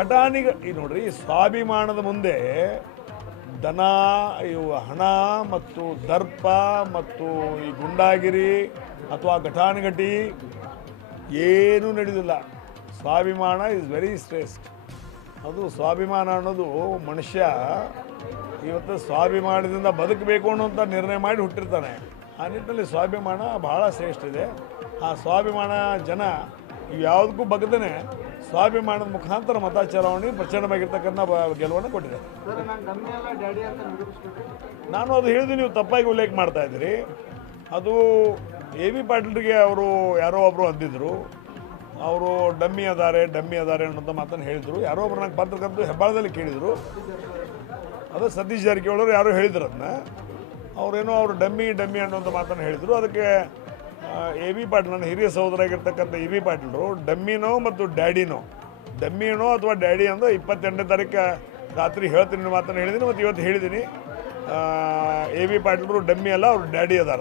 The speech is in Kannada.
ಘಟಾನಿಗ, ಈ ನೋಡ್ರಿ ಸ್ವಾಭಿಮಾನದ ಮುಂದೆ ದನ, ಇವು ಹಣ ಮತ್ತು ದರ್ಪ ಮತ್ತು ಈ ಗುಂಡಾಗಿರಿ ಅಥವಾ ಘಟಾನುಘಟಿ ಏನೂ ನಡೆದಿಲ್ಲ. ಸ್ವಾಭಿಮಾನ ಇಸ್ ವೆರಿ ಶ್ರೇಷ್ಠ ಅದು ಸ್ವಾಭಿಮಾನ ಅನ್ನೋದು ಮನುಷ್ಯ ಇವತ್ತು ಸ್ವಾಭಿಮಾನದಿಂದ ಬದುಕಬೇಕು ಅನ್ನೋಂಥ ನಿರ್ಣಯ ಮಾಡಿ ಹುಟ್ಟಿರ್ತಾನೆ. ಆ ನಿಟ್ಟಿನಲ್ಲಿ ಸ್ವಾಭಿಮಾನ ಬಹಳ ಶ್ರೇಷ್ಠ ಇದೆ. ಆ ಸ್ವಾಭಿಮಾನ ಜನ ಇವ್ಯಾವುದಕ್ಕೂ ಬಗ್ಗದೇ ಸ್ವಾಭಿಮಾನದ ಮುಖಾಂತರ ಮತ ಚಲಾವಣೆ ಪ್ರಚಂಡವಾಗಿರ್ತಕ್ಕಂಥ ಗೆಲುವನ್ನು ಕೊಟ್ಟಿದೆ. ನಾನು ಅದು ಹೇಳಿದೆ ನೀವು ತಪ್ಪಾಗಿ ಉಲ್ಲೇಖ ಮಾಡ್ತಾ ಇದ್ದೀರಿ. ಅದು ಎ ವಿ ಪಾಟೀಲ್ರಿಗೆ ಅವರು ಯಾರೋ ಒಬ್ಬರು ಅಂದಿದ್ರು. ಅವರು ಡಮ್ಮಿ ಅದಾರೆ ಡಮ್ಮಿ ಅದಾರೆ ಅನ್ನೋಂಥ ಮಾತನ್ನು ಹೇಳಿದರು. ಯಾರೋ ಒಬ್ರು ನಂಗೆ ಪತ್ರಕರ್ತರು ಹೆಬ್ಬಾಳದಲ್ಲಿ ಕೇಳಿದರು. ಅದು ಸತೀಶ್ ಜಾರಕಿಹೊಳಿ ಯಾರೋ ಹೇಳಿದ್ರು ಅದನ್ನ. ಅವರೇನೋ ಅವರು ಡಮ್ಮಿ ಡಮ್ಮಿ ಅನ್ನೋಂಥ ಮಾತನ್ನು ಹೇಳಿದರು. ಅದಕ್ಕೆ ಎ ವಿ ಪಾಟೀಲ್, ನನ್ನ ಹಿರಿಯ ಸಹೋದರಾಗಿರ್ತಕ್ಕಂಥ ಎ ವಿ ಪಾಟೀಲ್ರು, ಡಮ್ಮಿನೋ ಮತ್ತು ಡ್ಯಾಡಿನೋ. ಡಮ್ಮಿನೋ ಅಥವಾ ಡ್ಯಾಡಿ ಅಂದ್ರೆ ಇಪ್ಪತ್ತೆಂಟನೇ ತಾರೀಕು ರಾತ್ರಿ ಹೇಳ್ತೀನಿ ಮಾತನ್ನು ಹೇಳಿದ್ದೀನಿ, ಮತ್ತು ಇವತ್ತು ಹೇಳಿದ್ದೀನಿ. ಎ ವಿ ಪಾಟೀಲ್ರು, ಡಮ್ಮಿ ಅಲ್ಲ, ಅವರು ಡ್ಯಾಡಿ ಅದಾರ